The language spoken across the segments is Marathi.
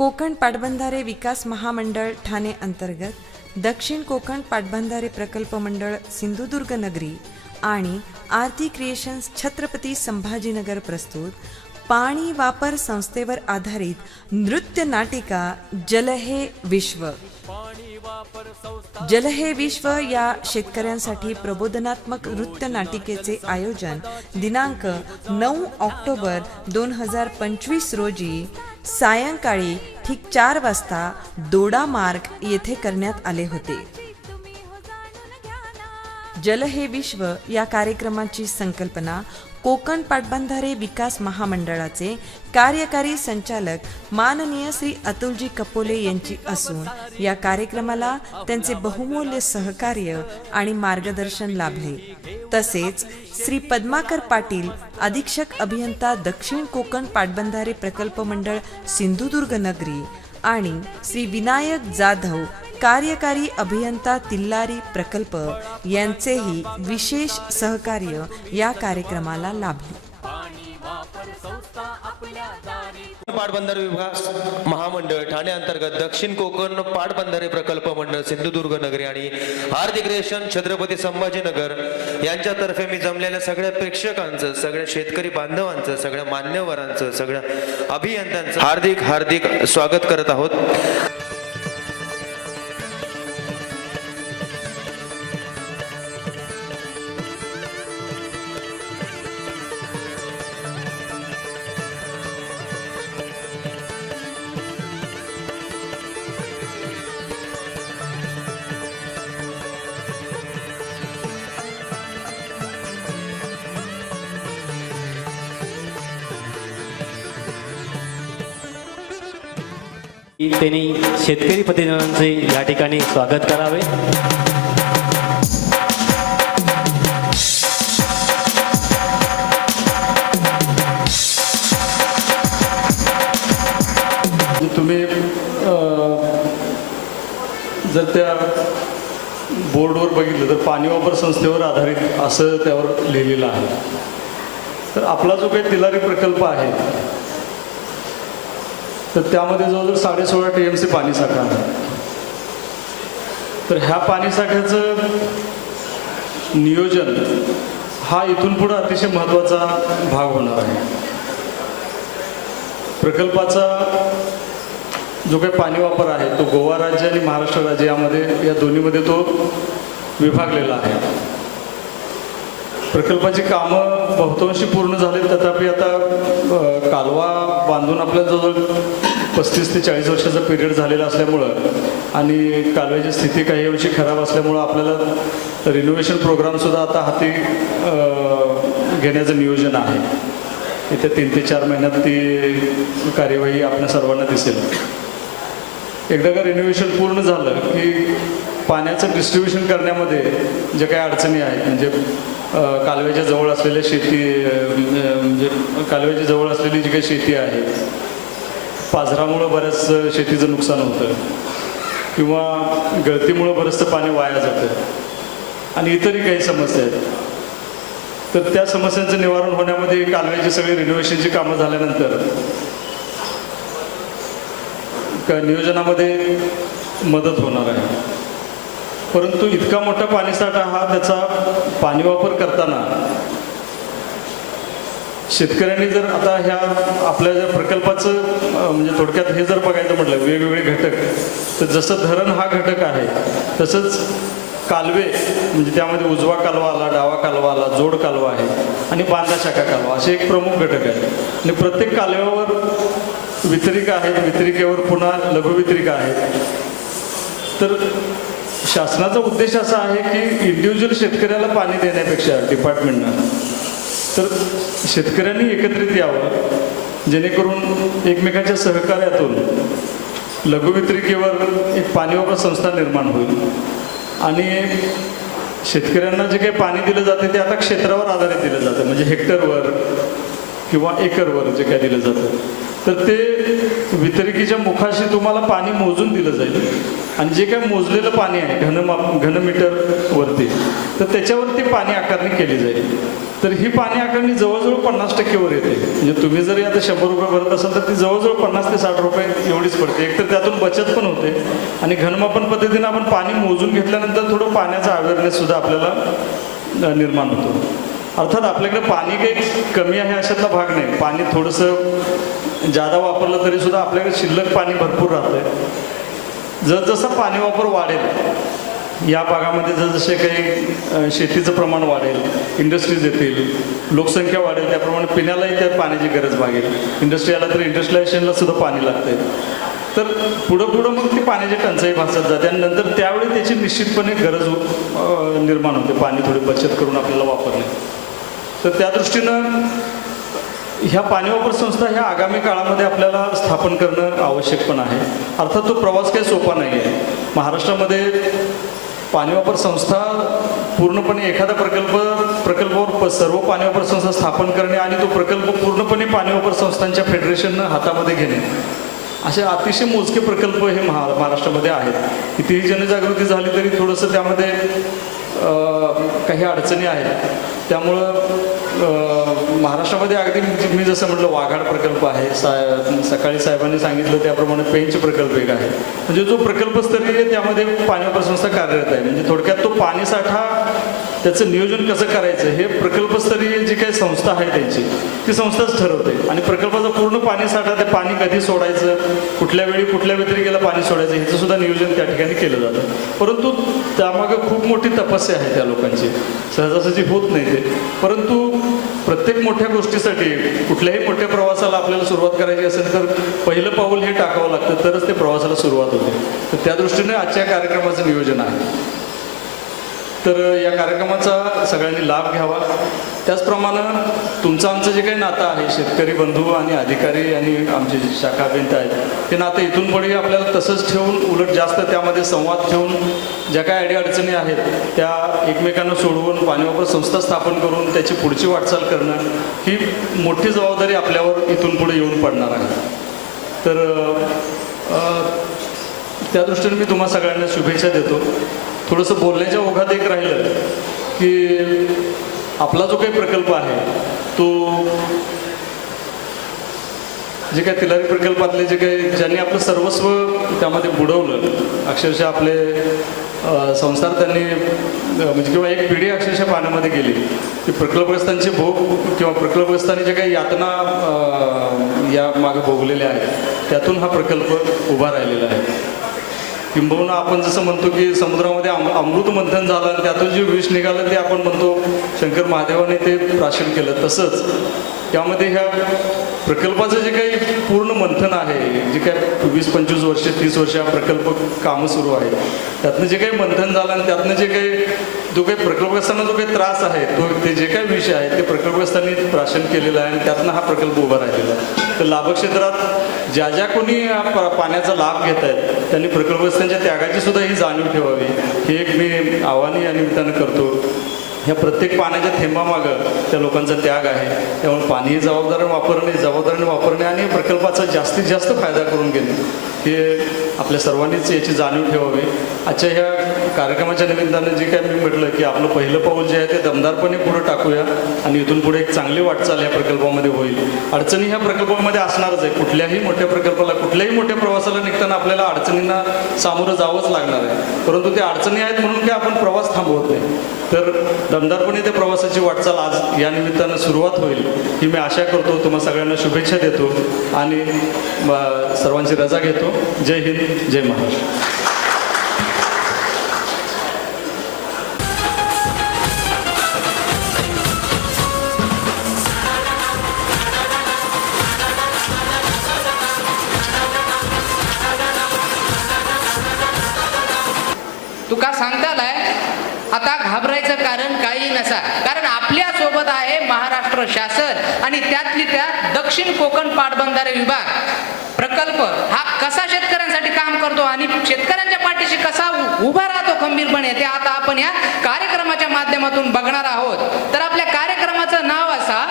कोकण पाटबंधारे विकास महामंडळ ठाणे अंतर्गत दक्षिण कोकण पाटबंधारे प्रकल्प मंडळ सिंधुदुर्ग नगरी आणि आरती क्रिएशन्स छत्रपती संभाजीनगर प्रस्तुत पाणी वापर संस्थेवर आधारित नृत्य नाटिका जल हे विश्व. जल हे विश्व या शेतकऱ्यांसाठी प्रबोधनात्मक नृत्य नाटिकेचे आयोजन दिनांक 9 ऑक्टोबर 2025 रोजी सायंकाळी ठीक 4 वाजता दोडा मार्ग येथे करण्यात आले होते. जल हे विश्व या कार्यक्रमाची संकल्पना कोकण पाटबंधारे विकास महामंडळाचे कार्यकारी संचालक माननीय श्री अतुलजी कपोले यांची असून या कार्यक्रमाला त्यांचे बहुमूल्य सहकार्य आणि मार्गदर्शन लाभले. तसेच श्री पद्माकर पाटील अधीक्षक अभियंता दक्षिण कोकण पाटबंधारे प्रकल्प मंडळ सिंधुदुर्ग नगरी आणि श्री विनायक जाधव कार्यकारी अभियंता तिल्लारी प्रकल्प यांचेही विशेष सहकार्य या कार्यक्रमाला लाभले. पाटबंधारे विकास महामंडळ ठाणे अंतर्गत दक्षिण कोकण पाटबंधारे प्रकल्प मंडळ सिंधुदुर्ग नगरी आणि आरती क्रिएशन छत्रपती संभाजीनगर यांच्यातर्फे मी जमलेल्या सगळ्या प्रेक्षकांचं, सगळ्या शेतकरी बांधवांचं, सगळ्या मान्यवरांचं, सगळ्या अभियंत्यांचं हार्दिक हार्दिक स्वागत करत आहोत. त्यांनी शेतकरी प्रतिनिधींचे या ठिकाणी स्वागत करावे. तुम्ही जर त्या बोर्डवर बघितलं तर पाणी वापर संस्थेवर आधारित असं त्यावर लिहिलेलं आहे. तर आपला जो काही तिलारी प्रकल्प आहे तर त्यामध्ये जवळजवळ 16.5 TMC पाणी साठा आहे. तर ह्या पाणी साठ्याचं नियोजन हा इथून पुढे अतिशय महत्त्वाचा भाग होणार आहे. प्रकल्पाचा जो काही पाणी वापर आहे तो गोवा राज्य आणि महाराष्ट्र राज्य या दोन्हीमध्ये तो विभागलेला आहे. प्रकल्पाची कामं बहुतांशी पूर्ण झाली, तथापि आता कालवा बांधून आपल्याला जवळजवळ 35 ते 40 वर्षाचा पिरियड झालेला असल्यामुळं आणि कालव्याची स्थिती काही अंशी खराब असल्यामुळं आपल्याला रिनोव्हेशन प्रोग्रामसुद्धा आता हाती घेण्याचं नियोजन आहे. येत्या 3 ते 4 महिन्यात ती कार्यवाही आपल्या सर्वांना दिसेल. एकदा का रिनोव्हेशन पूर्ण झालं की पाण्याचं डिस्ट्रीब्युशन करण्यामध्ये जे काही अडचणी आहेत, म्हणजे कालव्याच्या जवळ असलेल्या म्हणजे कालव्याच्या जवळ असलेली जी काही शेती आहे, पाझरामुळं बऱ्याच शेतीचं नुकसान होतं किंवा गळतीमुळं बरंचसं पाणी वाया जातं आणि इतरही काही समस्या आहेत. तर त्या समस्यांचं निवारण होण्यामध्ये कालव्याची सगळी रिनोव्हेशनची कामं झाल्यानंतर नियोजनामध्ये मदत होणार आहे. परंतु इतका मोठा पाणीसाठा हा त्याचा पाणी वापर करताना शेतकऱ्यांनी जर आता ह्या आपल्या जर प्रकल्पाचं म्हणजे थोडक्यात हे जर बघायचं म्हटलं वेगवेगळे घटक, तर जसं धरण हा घटक आहे तसंच कालवे म्हणजे त्यामध्ये उजवा कालवा आला, डावा कालवा आला, जोड कालवा आहे आणि बांधा शाखा कालवा असे एक प्रमुख घटक आहे. आणि प्रत्येक कालव्यावर वितरिका आहेत, वितरिकेवर पुन्हा लघुवितरिका आहेत. तर शासनाचा उद्देश असा आहे की इंडिव्हिज्युअल शेतकऱ्याला पाणी देण्यापेक्षा डिपार्टमेंटनं तर शेतकऱ्यांनी एकत्रित यावं, जेणेकरून एकमेकांच्या सहकार्यातून लघुवितरिकेवर एक पाणी वापर संस्था निर्माण होईल आणि शेतकऱ्यांना जे काही पाणी दिलं जाते ते आता क्षेत्रावर आधारित दिलं जातं, म्हणजे हेक्टरवर किंवा एकरवर जे काही दिलं जातं तर ते वितरिकेच्या मुखाशी तुम्हाला पाणी मोजून दिलं जाईल आणि जे काही मोजलेलं पाणी आहे घनमीटर वरती तर त्याच्यावरती पाणी आकारणी केली जाईल. तर ही पाणी आकारणी जवळजवळ 50% वर येते. म्हणजे तुम्ही जरी आता 100 रुपये भरत असाल तर ती जवळजवळ 50 ते 60 रुपये एवढीच पडते. एकतर त्यातून बचत पण होते आणि घनमापन पद्धतीने आपण पाणी मोजून घेतल्यानंतर थोडं पाण्याचा अवेअरनेस सुद्धा आपल्याला निर्माण होतो. अर्थात आपल्याकडे पाणी काही कमी आहे अशातला भाग नाही. पाणी थोडंसं जादा वापरलं तरी सुद्धा आपल्याकडे शिल्लक पाणी भरपूर राहतंय. जसजसा पाणी वापर वाढेल या भागामध्ये, जसजसे काही शेतीचं प्रमाण वाढेल, इंडस्ट्रीज येतील, लोकसंख्या वाढेल, त्याप्रमाणे पिण्यालाही त्या पाण्याची गरज भागेल. इंडस्ट्री आला तर इंडस्ट्रियलायझेशनला सुद्धा पाणी लागतंय. तर पुढं मग ती पाण्याची टंचाई भासत जाते आणि नंतर त्यावेळी त्याची निश्चितपणे गरज निर्माण होते पाणी थोडी बचत करून आपल्याला वापरणे. तर त्या दृष्टीनं ह्या पाणी वापर संस्था ह्या आगामी काळामध्ये आपल्याला स्थापन करणं आवश्यक पण आहे. अर्थात तो प्रवास काही सोपा नाही आहे. महाराष्ट्रामध्ये पाणी वापर संस्था पूर्णपणे एखादा प्रकल्पावर सर्व पाणी वापर संस्था स्थापन करणे आणि तो प्रकल्प पूर्णपणे पाणी वापर संस्थांच्या फेडरेशननं हातामध्ये घेणे असे अतिशय मोजके प्रकल्प हे महाराष्ट्रामध्ये आहेत. कितीही जनजागृती झाली तरी थोडंसं त्यामध्ये काही अडचणी आहेत. त्यामुळं महाराष्ट्रामध्ये अगदी मी जसं म्हटलं वाघाड प्रकल्प आहे, सकाळी साहेबांनी सांगितलं त्याप्रमाणे पेंच प्रकल्प एक आहे. म्हणजे जो प्रकल्पस्तरीय त्यामध्ये पाणी वापर संस्था कार्यरत आहे. म्हणजे थोडक्यात तो पाणी साठा त्याचं नियोजन कसं करायचं हे प्रकल्पस्तरीय जी काही संस्था आहे त्यांची ती संस्थाच ठरवते. आणि प्रकल्पाचा पूर्ण पाणी साठा, ते पाणी कधी सोडायचं, कुठल्या वेळी कुठल्या व्यतिरिकेला पाणी सोडायचं ह्याचं सुद्धा नियोजन त्या ठिकाणी केलं जातं. परंतु त्यामागं खूप मोठी तपस्या आहे त्या लोकांची, सहजासहजी होत नाही ते. परंतु प्रत्येक मोठ्या गोष्टीसाठी, कुठल्याही मोठ्या प्रवासाला आपल्याला सुरुवात करायची असेल तर पहिलं पाऊल हे टाकावं लागतं, तरच ते प्रवासाला सुरुवात होते. तर त्या दृष्टीने आजच्या कार्यक्रमाचं नियोजन आहे. तर या कार्यक्रमाचा सगळ्यांनी लाभ घ्यावा. त्याचप्रमाणे तुमचं आमचं जे काही नातं आहे, शेतकरी बंधू आणि अधिकारी आणि आमचे शाखा अभियंता आहेत, ते नातं इथून पुढे आपल्याला तसंच ठेवून, उलट जास्त त्यामध्ये संवाद ठेवून ज्या काही अडीअडचणी आहेत त्या एकमेकांना सोडवून पाणी वापर संस्था स्थापन करून त्याची पुढची वाटचाल करणं ही मोठी जबाबदारी आपल्यावर इथून पुढे येऊन पडणार आहे. तर त्या दृष्टीने मी तुम्हा सगळ्यांना शुभेच्छा देतो. थोडंसं बोलण्याच्या ओघात एक राहिलं की आपला जो काही प्रकल्प आहे तो जे काही तिलारी प्रकल्पातले जे काही ज्यांनी आपलं सर्वस्व त्यामध्ये बुडवलं, अक्षरशः आपले संसार त्यांनी म्हणजे किंवा एक पिढी अक्षरशः पाण्यामध्ये गेली. की प्रकल्पग्रस्तांचे भोग किंवा प्रकल्पग्रस्तांनी जे काही यातना या मागे भोगलेल्या आहेत त्यातून हा प्रकल्प उभा राहिलेला आहे. किंबहुना आपण जसं म्हणतो की समुद्रामध्ये अमृत मंथन झालं आणि त्यातून जे विष निघालं ते आपण म्हणतो शंकर महादेवाने ते प्राशन केलं. तसंच त्यामध्ये ह्या प्रकल्पाचं जे काही पूर्ण मंथन आहे, जे काही 20-25 वर्ष 30 वर्ष हा प्रकल्प कामं सुरू आहेत, त्यातनं जे काही मंथन झालं आणि त्यातनं जे काही जो काही प्रकल्पग्रस्तांना जो काही त्रास आहे ते जे काही विषय आहे ते प्रकल्पग्रस्तांनी प्राशन केलेलं आहे आणि त्यातनं हा प्रकल्प उभा राहिलेला आहे. तर लाभक्षेत्रात ज्या कोणी पाण्याचा लाभ घेत आहेत त्यांनी प्रकल्पग्रस्तांच्या त्यागाची सुद्धा ही जाणीव ठेवावी, हे एक मी आव्हान या निमित्तानं करतो. ह्या प्रत्येक पाण्याच्या थेंबामागं त्या लोकांचा त्याग आहे. त्यामुळे पाणी जबाबदारीने वापरणे आणि प्रकल्पाचा जास्तीत जास्त फायदा करून घेणे हे आपल्या सर्वांनीच याची जाणीव ठेवावी. आजच्या ह्या कार्यक्रमाच्या निमित्तानं जे काय मी म्हटलं की आपलं पहिलं पाऊल जे आहे ते दमदारपणे पुढे टाकूया आणि इथून पुढे एक चांगली वाटचाल या प्रकल्पामध्ये होईल. अडचणी ह्या प्रकल्पामध्ये असणारच आहे. कुठल्याही मोठ्या प्रकल्पाला, कुठल्याही मोठ्या प्रवासाला निघताना आपल्याला अडचणींना सामोरं जावंच लागणार आहे. परंतु त्या अडचणी आहेत म्हणून काय आपण प्रवास थांबवत नाही. तर दमदारपणे त्या प्रवासाची वाटचाल आज या निमित्तानं सुरुवात होईल ही मी आशा करतो. तुम्हा सगळ्यांना शुभेच्छा देतो आणि सर्वांची रजा घेतो. जय हिंद, जय महाराष्ट्र. तुका सांगतालाय आता घाबरायचं कारण काही नसा, कारण आपल्या सोबत आहे महाराष्ट्र शासन आणि त्यातली त्यात दक्षिण कोकण पाटबंधारे विभाग प्रकल्प हा कसा शेतकऱ्यांसाठी काम करतो आणि शेतकऱ्यांच्या पाठीशी कसा उभा राहतो खंबीरपणे ते आता आपण या कार्यक्रमाच्या माध्यमातून बघणार आहोत. तर आपल्या कार्यक्रमाचं नाव असा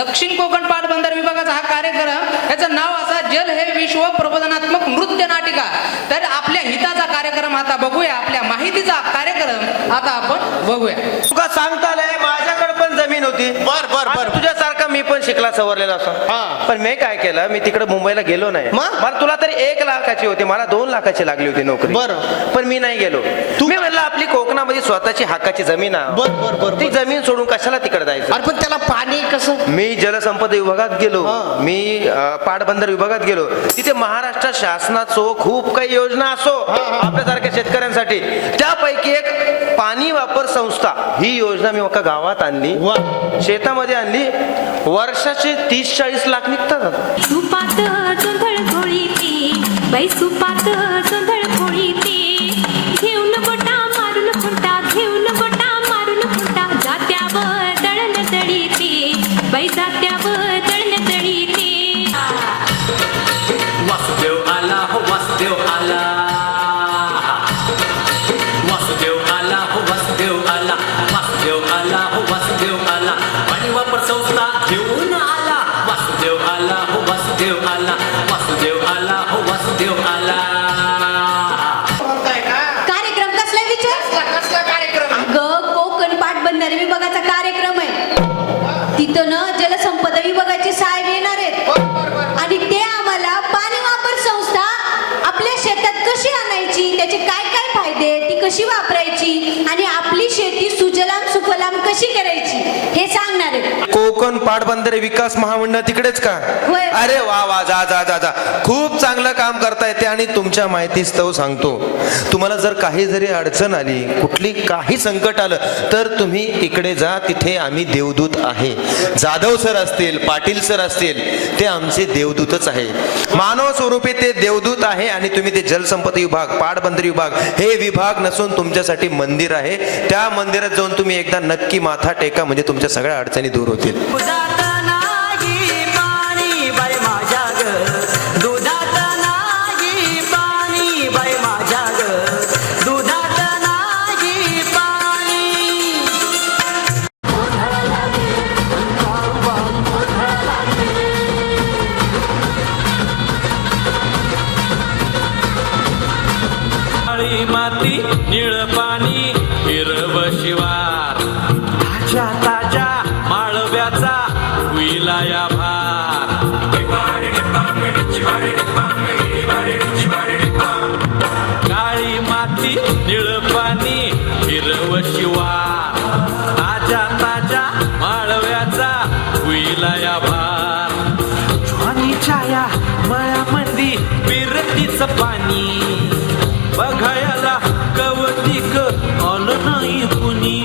दक्षिण कोकण पाटबंधारे विभागाचा हा कार्यक्रम, याचं नाव असा जल हे विश्व प्रबोधनात्मक नृत्य नाटिका. तर आपल्या हिताचा कार्यक्रम आता बघूया, आपल्या माहितीचा कार्यक्रम आता आपण बघूया. तुका सांगता आलंय माझ्याकडे पण जमीन होती. बर तुझ्यासारखा मी पण शिकला सवरलेला असं. पण मी काय केलं, मी तिकडे मुंबईला गेलो नाही. मला तुला तरी 1 लाखाची होती, मला 2 लाखाची लागली होती नोकरी. पण मी नाही गेलो. मी म्हणलं आपली कोकणामध्ये स्वतःची हक्काची जमीन आहे, ती जमीन सोडून कशाला तिकडे जायचं. अरे पण त्याला पाणी कसं? मी जलसंपदा विभागात गेलो, मी पाटबंधारे विभागात गेलो. तिथे महाराष्ट्र शासनाचं खूप काही योजना असो आपल्यासारख्या शेतकऱ्यांसाठी, त्यापैकी एक पाणी वापर संस्था ही योजना मी एका गावात आणली, शेतामध्ये आणली. वर्षाचे 30-40 लाख निघतात. सुपात जोंधळ कोळीती बाई, सुपात जोंधळ कोळीती, घेऊन गोटा मारून खुंटा, घेऊन गोटा मारून खुंटा, जात्यावर दळण दळीती बाई, जात्यावर दळण दळीती. वासुदेव आला हो वासुदेव आला, वासुदेव आला हो वासुदेव आला, वासुदेव आला हो वासुदेव आला, पाणी वापर संस्था घेऊन आला. वासुदेव आला हो वासुदेव आला, वासुदेव आला हो वासुदेव आला. कार्यक्रम कसला विचार? कसला कार्यक्रम? अगं कोकण पाटबंधारे विभागाचा कार्यक्रम आहे. तिथं ना जलसंपदा विभागाचे साहेब येणार आहेत आणि ते आम्हाला पाणी वापर संस्था आपल्या शेतात कशी आणायची, त्याचे काय काय फायदे, ती कशी वापरायची आणि आपली शेती सुजलाम सुफलाम कशी करायची हे सांगणार आहेत. कोकण पाटबंधारे विकास महामंडळ तिकडेच का? होय. अरे वा वा, जा जा जा जा, खूप चांगलं काम करता येते. आणि तुमच्या माहितीस्तव सांगतो, तुम्हाला जर काही जरी अडचण आली, कुठली काही संकट आलं, तर तुम्ही इकडे जा, तिथे आम्ही देवदूत आहे. जाधव सर असतील, पाटील सर असतील, ते आमचे देवदूतच आहे. मानव स्वरूपी ते देवदूत आहे. आणि तुम्ही ते जलसंपदा विभाग, पाटबंधारे विभाग हे विभाग नसून तुमच्यासाठी मंदिर आहे. त्या मंदिरात जाऊन तुम्ही एकदा नक्की माथा टेका, म्हणजे तुमच्या सगळ्या अडचणी दूर होतील. दुधात नाही पाणी बाई माझ्या ग, दुधात नाही पाणी बाई माझ्या ग, दुधात नाही पाणी. काळी माती निळ पाणी हिरव शिवार, ताज्या ताज्या माळव्याचा विलाया भार. काळी माती निळ पाणी हिरव शिवार, ताज्या ताज्या माळव्याचा विलाया भार. ज्वानीच्या या मळ्यामध्ये विरतीच पाणी, बघायला कवतिक आलं नाही कुणी.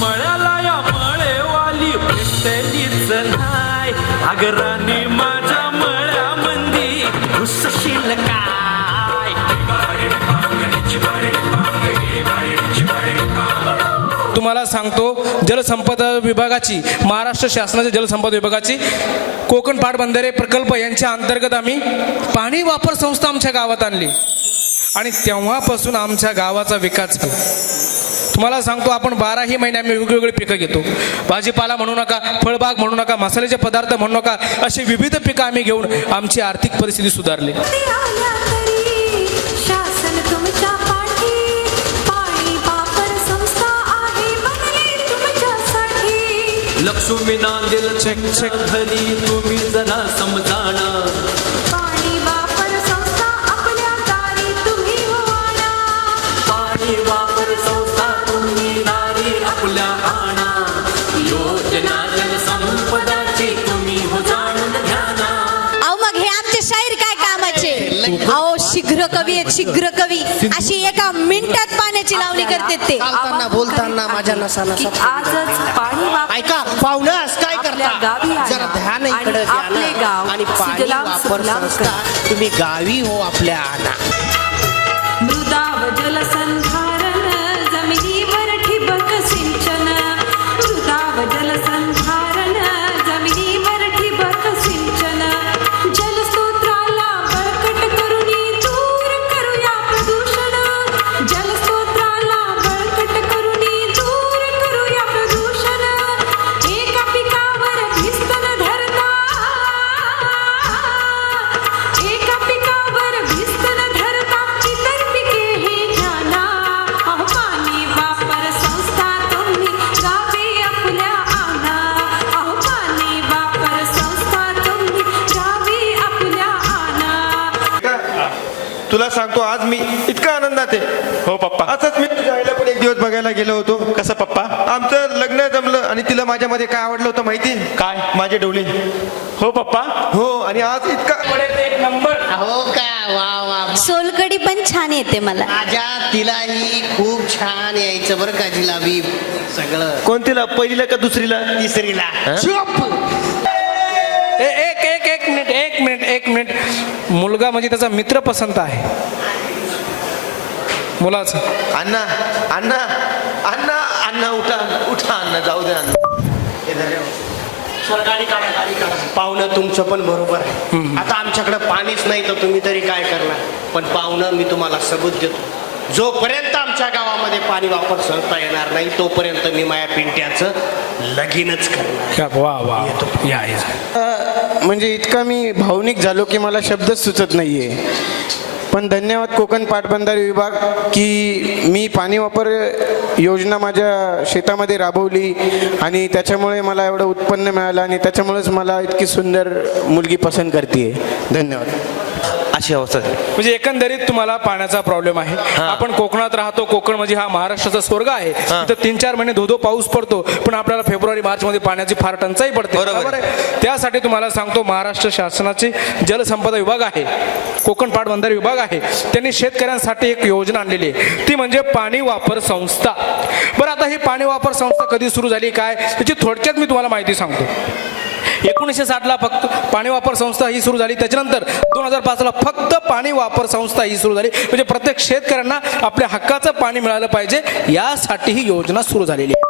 मळ्याला या मळेवाली भेटलीच नाही, आगराने माझ्या मळ्यामध्ये घुसशील काय. तुम्हाला सांगतो, जलसंपदा विभागाची, महाराष्ट्र शासनाच्या जलसंपदा विभागाची कोकण पाटबंधारे प्रकल्प यांच्या अंतर्गत आम्ही पाणी वापर संस्था आमच्या गावात आणली आणि तेव्हापासून आमच्या गावाचा विकास झाला. तुम्हाला सांगतो, आपण 12ही महिने आम्ही वेगवेगळी पिकं घेतो. भाजीपाला म्हणू नका, फळबाग म्हणू नका, मसाल्याचे पदार्थ म्हणू नका, अशी विविध पिकं आम्ही घेऊन आमची आर्थिक परिस्थिती सुधारली. आल्या तरी शासन तुमच्या पाठी, पाणी वापर संस्था आहे बनली तुमच्यासाठी. लक्ष्मी नांदेल छेक छेक धरी तुम्ही जरा समजाण. पाणी वापर संस्था आपल्या दारी तुम्ही हो आणा. पाणी वापर संस्था तुम्ही नारी आपल्या आणा. योजना जलसंपदाची तुम्ही हो जाणून घ्या ना. अहो मग हे आमचे शाहीर काय कामाचे? अहो शीघ्र कवी आहेत, शीघ्र कवी, अशी एका मिनिटात पाण्याची लावणी करते ते. चालताना बोलताना माझ्या नसा नसा आजच पाणी ऐका पाहुण्यास काय आपल्या गावी करता, आणा. जरा ध्यान इकडे आणि आपले द्या ना. गाव आणि पाणी सुजलाम वापर सुफलाम संस्था तुम्ही गावी हो आपल्या आणा. मृदा व जलसंधारण जमिनीवर ठिबक सिंचन, मृदा व जलसंधारण जमिनीवर ठिबक सिंचन, जलस्रोताला बळकट करूनी दूर करूया प्रदूषण, जलस्रोताला बळकट करूनी दूर करूया प्रदूषण. एका पिकावर भिस्त तुला सांगतो आज मी इतका आनंदात आहे. हो पप्पा. असंच मी तुझ्या आईला पण एक दिवस बघायला गेलो होतो. कसं पप्पा? आमचं लग्न जमलं आणि तिला माझ्यामध्ये काय आवडलं होतं माहिती? काय? माझे डोळे. हो पप्पा. हो आणि आज इतका एक नंबर. हो का वा वा सोलकडी पण छान येते मला. माझ्या तिलाही खूप छान यायचं बरं का जिलाबी सगळं. कोणतीला, पहिलीला का दुसरीला? तिसरीला एक मिनिट मुलगा म्हणजे त्याचा मित्र पसंत आहे मुलाचं. अण्णा अण्णा अण्णा अण्णा उठा उठा अण्णा, जाऊ दे अण्णा. पाहुणं तुमचं पण बरोबर आहे. आता आमच्याकडे पाणीच नाही तर तुम्ही तरी काय करणार. पण पाहुणं मी तुम्हाला सबूत देतो, जोपर्यंत आमच्या गावामध्ये पाणी वापर संस्था येणार नाही तोपर्यंत मी माझ्या पिंट्याचं लगीनच करणार. वा वा या म्हणजे इतका मी भावनिक झालो की मला शब्दच सुचत नाहीये. पण धन्यवाद कोकण पाटबंधारे विभाग की मी पाणी वापर योजना माझ्या शेतामध्ये राबवली आणि त्याच्यामुळे मला एवढं उत्पन्न मिळालं आणि त्याच्यामुळेच मला इतकी सुंदर मुलगी पसंत करते. धन्यवाद. अशी अवस्था आहे. म्हणजे एकंदरीत तुम्हाला पाण्याचा प्रॉब्लेम आहे. आपण कोकणात राहतो, कोकण म्हणजे हा महाराष्ट्राचा स्वर्ग आहे. तिथं 3-4 महिने धोधो पाऊस पडतो, पण आपल्याला फेब्रुवारी मार्च मध्ये पाण्याची फार टंचाई पडते. बरोबर आहे. त्यासाठी तुम्हाला सांगतो महाराष्ट्र शासनाचे जलसंपदा विभाग आहे, कोकण पाटबंधारे विभाग आहे, त्यांनी शेतकऱ्यांसाठी एक योजना आणलेली आहे, ती म्हणजे पाणी वापर संस्था. बरं आता ही पाणी वापर संस्था कधी सुरू झाली काय त्याची थोडक्यात मी तुम्हाला माहिती सांगतो. 1960ला फक्त पाणी वापर संस्था ही सुरू झाली. त्याच्यानंतर 2005ला फक्त पाणी वापर संस्था ही सुरू झाली. म्हणजे प्रत्येक शेतकऱ्यांना आपल्या हक्काचं पाणी मिळालं पाहिजे यासाठी ही योजना सुरू झालेली आहे.